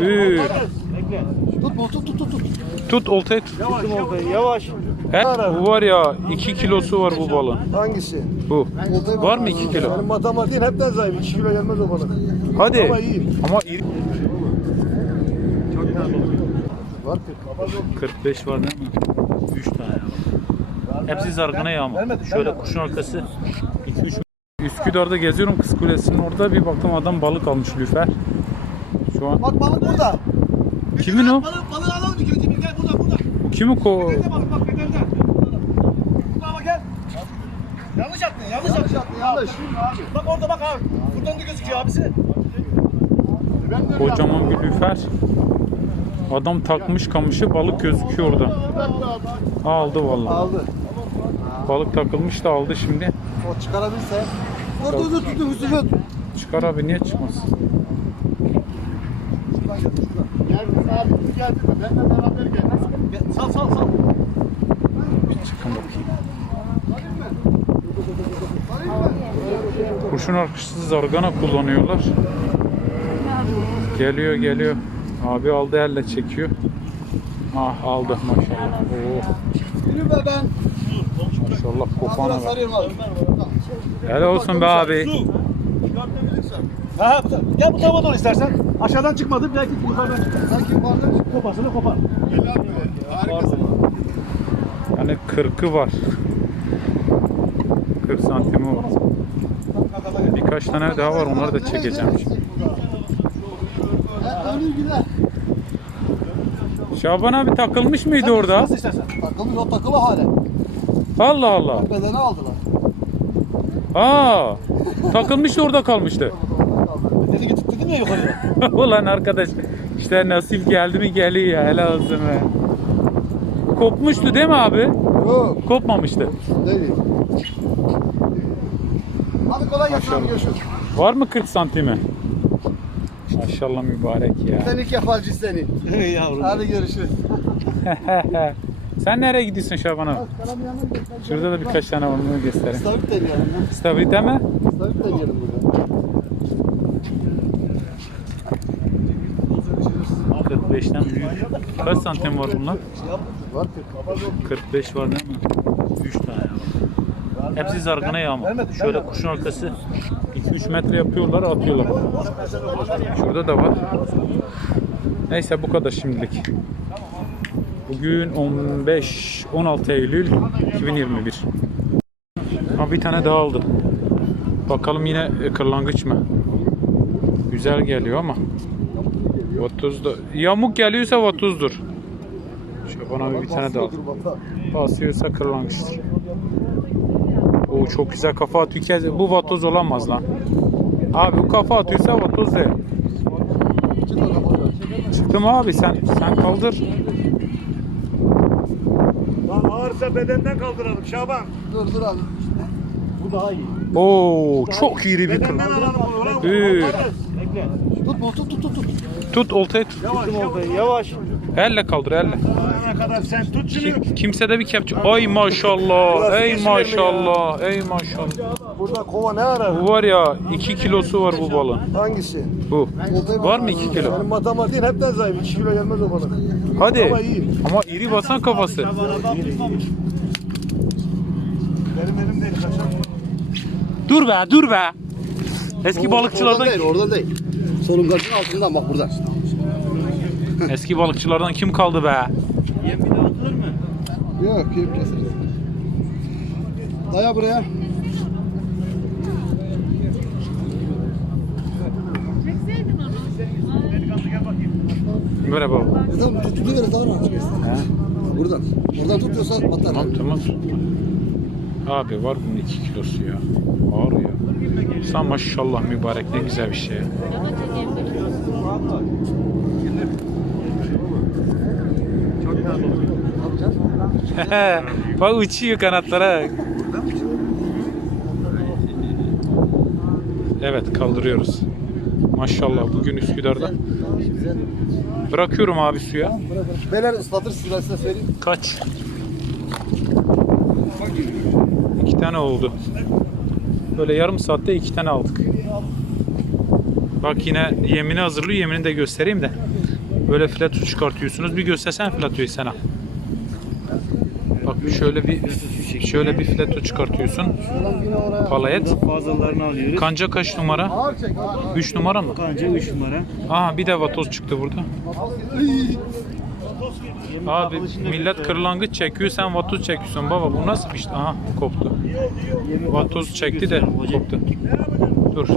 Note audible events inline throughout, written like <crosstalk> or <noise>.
Üü. Tut bu tut tut tut. tut. Oltayı tut. Yavaş yavaş. yavaş. He, bu var ya 2 kilosu var bu balın. Hangisi? Bu. Var mı 2 kilo? Benim matematiğin hepten zayıf. 2 kilo gelmez o balık. Hadi. Ama iyi. Ama iri. Var 45 var değil mi? 3 tane. Hepsi zargana yağma. Şöyle kuşun arkası 2-3 Üsküdar'da geziyorum Kız Kulesi'nin orada bir baktım adam balık almış lüfer. Şu an Bak balık burada. kimin o? Balık balığı alalım bir kere. Gel burada burada. Kimi ko? Bedende balık bak bedende. Burada bak gel. Yanlış attın yanlış attın. Yanlış. Bak orada bak abi. Buradan da gözüküyor abisi. Kocaman bir lüfer. Adam takmış kamışı balık gözüküyor orada. Aldı vallahi. Aldı. Balık takılmış da aldı şimdi. O çıkarabilse. Dur dur dur Hüsnü. Çıkar abi niye çıkmaz? Kurşun arkası zargana kullanıyorlar. Geliyor geliyor. Abi aldı elle çekiyor. Ah aldı maşallah. Oo, Yürü be ben. maşallah kopana bak. Helal olsun be abi. Ha, gel bu tarafa doğru istersen. Aşağıdan çıkmadı, belki yukarıdan çıkar. Sanki yukarıdan çık. Kopasını kopar. Yani 40'ı var. 40 santimi var. Birkaç tane daha var onları da çekeceğim şimdi. Şaban abi takılmış mıydı orada? Nasıl istersen. Takılmış o takılı hale. Allah Allah. Bedeni aldılar. Aa, takılmış orada kalmıştı. <laughs> Ya yukarıya. <laughs> Ulan arkadaş işte nasip geldi mi geliyor ya helal olsun be. Kopmuştu değil mi abi? Yok. Kopmamıştı. Değil. Hadi kolay gelsin abi görüşürüz. Var mı 40 santimi? Maşallah mübarek ya. Sen ilk yapalcı seni. Yavrum. Hadi görüşürüz. <laughs> Sen nereye gidiyorsun Şaban abi? Şurada da birkaç tane var onu göstereyim. Stavit deneyelim ya. İstavrit mi? Stavit deneyelim burada. 45'ten büyük. Kaç santim var bunlar? Var 45 var değil mi? 3 tane var. Hepsi zargana yağma. Şöyle kuşun arkası 2-3 metre yapıyorlar atıyorlar. Şurada da var. Neyse bu kadar şimdilik. Bugün 15 16 Eylül 2021. Ha bir tane daha aldı. Bakalım yine kırlangıç mı? Güzel geliyor ama. Vatuz da yamuk geliyorsa vatuzdur. Şaban abi bir tane daha. Basıyorsa kırlangıçtır. O çok güzel kafa atıyor. Bu vatoz olamaz lan. Abi bu kafa atıyorsa vatoz değil. Çıktı mı abi sen sen kaldır. Lan ağırsa bedenden kaldıralım Şaban. Dur dur abi. Bu daha iyi. Oo çok iri bir. Bekle. Tut bu tut tut tut. Tut. Oltayı tut. Yavaş yavaş. yavaş. Elle kaldır elle. Ne kadar sen tut şunu. Kim, kimse de bir kepçe. Ay maşallah. Ey maşallah. Ey maşallah. Burada kova ne arar? Bu var ya 2 kilosu var bu balın. Hangisi? Bu. Var mı 2 kilo? Benim matematiğin hepten zayıf. 2 kilo gelmez o balık. Hadi. Ama iyi. Ama iri basan kafası. Benim elim değil. Dur be dur be. Eski balıkçılardan Oradan değil, oradan değil. Solungacın altından bak buradan. eski balıkçılardan kim kaldı be? Yok, keyif keseceğiz. Daya buraya. Merhaba. Buradan tut tutuyoruz daha rahat. Buradan. Oradan tutuyorsa batar. Tamam tamam. Abi var bunun 2 kilosu ya. Ağır ya. Sen maşallah mübarek ne güzel bir şey. Bak uçuyor kanatlara. Evet kaldırıyoruz. Maşallah bugün Üsküdar'da. Bırakıyorum abi suya. Beyler ıslatır size söyleyeyim. Kaç? İki tane oldu. Böyle yarım saatte iki tane aldık. Bak yine yemini hazırlıyor. Yemini de göstereyim de. Böyle fileto çıkartıyorsunuz. Bir göstersen filetoyu sana. Bak şöyle bir şöyle bir fileto çıkartıyorsun. Palayet. Fazlalarını alıyoruz. Kanca kaç numara? 3 numara mı? Kanca 3 numara. Aha bir de vatoz çıktı burada. Abi millet kırlangıç çekiyor sen vatoz çekiyorsun baba bu nasıl bir işte aha koptu. Vatoz çekti de koptu. Dur.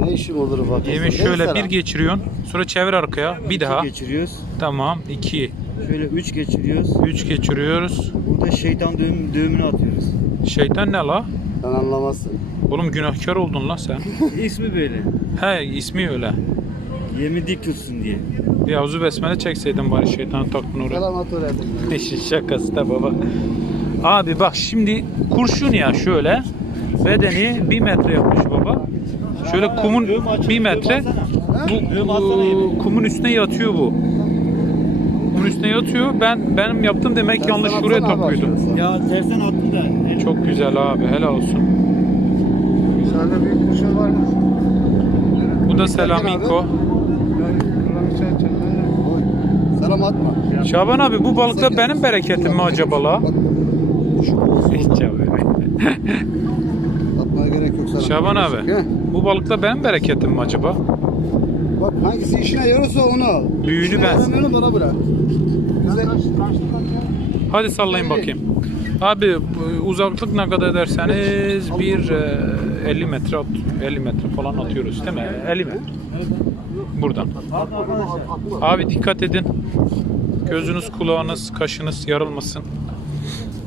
Ne işim olur ufak? Yemi şöyle bir geçiriyorsun sonra çevir arkaya bir daha. geçiriyoruz. Tamam 2 Şöyle 3 geçiriyoruz. 3 geçiriyoruz. Burada şeytan düğüm, düğümünü atıyoruz. Şeytan ne la? Sen anlamazsın. Oğlum günahkar oldun la sen. İsmi böyle. He ismi öyle. Yemi dik tutsun diye. Bir avuzu besmele çekseydin bari şeytanı taktın oraya. Selamat. <laughs> İşin şakası da baba. Abi bak şimdi kurşun ya şöyle bedeni bir metre yapmış baba. Şöyle kumun bir metre bu, bu kumun üstüne yatıyor bu. Kumun üstüne yatıyor. Ben benim yaptım demek yanlış şuraya takıyordum. Ya tersen attı da. Çok güzel abi helal olsun. Sende büyük kuşun var mı? Bu da Selaminko. Selam atma. Şaban abi bu balıkta benim bereketim mi acaba la? <laughs> Hiç abi. Atmaya gerek yok sana. Şaban abi bu balıkta benim bereketim mi acaba? Bak hangisi işine yarıyorsa onu al. Büyüğünü İşine ben- bana bırak. Hadi sallayın bakayım. Abi bu uzaklık ne kadar ederseniz bir e, 50 metre at, 50 metre falan atıyoruz değil mi? 50 metre. Buradan. Abi dikkat edin. Gözünüz, kulağınız, kaşınız yarılmasın.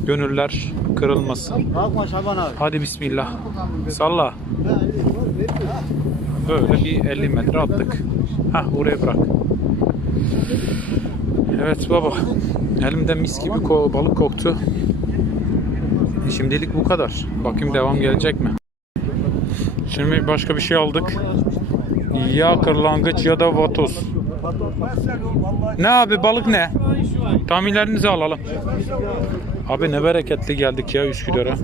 Gönüller kırılmasın. Hadi bismillah. Salla. Böyle bir 50 metre attık. Hah oraya bırak. Evet baba. Elimde mis gibi ko- balık koktu. Şimdilik bu kadar. Bakayım devam gelecek mi? Şimdi başka bir şey aldık. Ya kırlangıç ya da vatoz. Ne abi balık ne? Tahminlerinizi alalım. Abi ne bereketli geldik ya Üsküdar'a.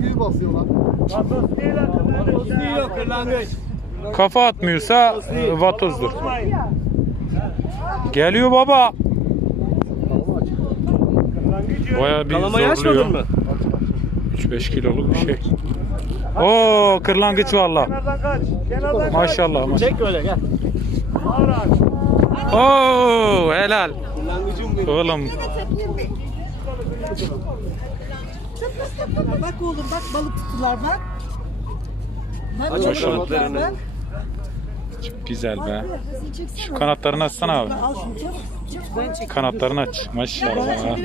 Kafa atmıyorsa e, vatozdur. Geliyor baba. Baya bir zorluyor. 3-5 kiloluk bir şey. Oo kırlangıç valla. Maşallah maşallah. Çek öyle gel. Oo helal. Oğlum Bak oğlum bak balık tuttular bak. Bak Aç balık aşağı. tuttular, bak. Çok güzel be. Şu kanatlarını açsana abi. Kanatlarını aç. Maşallah.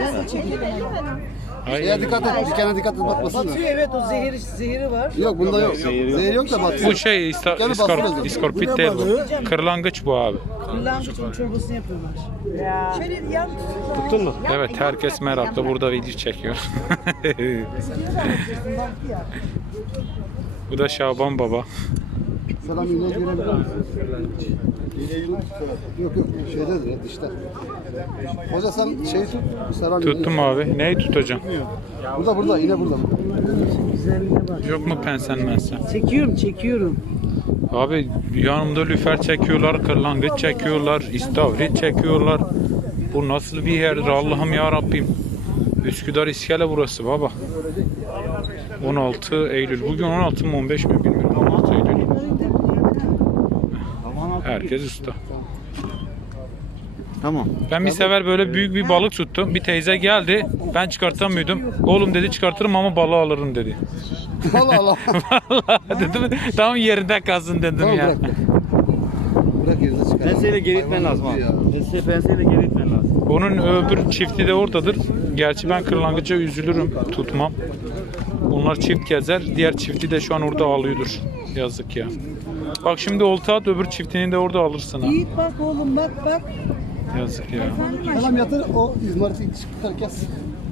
Şeye dikkat et. Dikene dikkat et batmasın. Batıyor evet o zehir, zehiri var. Yok bunda yok. Zehir yok da batsın. Bu şey iskor, Gel iskor, basıyoruz. iskorpit değil bu. Kırlangıç bu abi. Kırlangıçın çorbasını yapıyorlar. Şöyle yan Tuttun mu? Evet herkes meraklı. Burada video çekiyor. <laughs> bu da Şaban baba. Selam iğneyi görebilir misin? İğneyi Yok yok şeydedir ya dişler. Hoca sen şey tut. Selam Tuttum abi. Neyi tutacağım? Burada burada iğne burada. Yok mu pensen mensen? Çekiyorum çekiyorum. Abi yanımda lüfer çekiyorlar, kırlangıç çekiyorlar, istavrit çekiyorlar. Bu nasıl bir yerdir Allah'ım ya Rabbim. Üsküdar İskele burası baba. 16 Eylül. Bugün 16 mı 15 mi bilmiyorum. 16 Eylül. Herkes usta. Tamam. Ben bir sefer böyle büyük bir balık tuttum. Bir teyze geldi. Ben çıkartamıyordum. Oğlum dedi çıkartırım ama balığı alırım dedi. <laughs> Allah Allah. <laughs> Vallahi dedim tam yerinde kalsın dedim Tamam ya. bırak. bırak. Yerine çıkar. Penseyle geri itmen lazım abi. ya. Pense, penseyle geri itmen lazım. Onun öbür çifti de oradadır. Gerçi ben kırlangıca üzülürüm, tutmam. Bunlar çift gezer, diğer çifti de şu an orada alıyordur. Yazık ya. Bak şimdi olta at, öbür çiftini de orada alırsın ha. Yiğit bak oğlum bak bak. Yazık ya. Selam yatır o izmariti çıkar kes.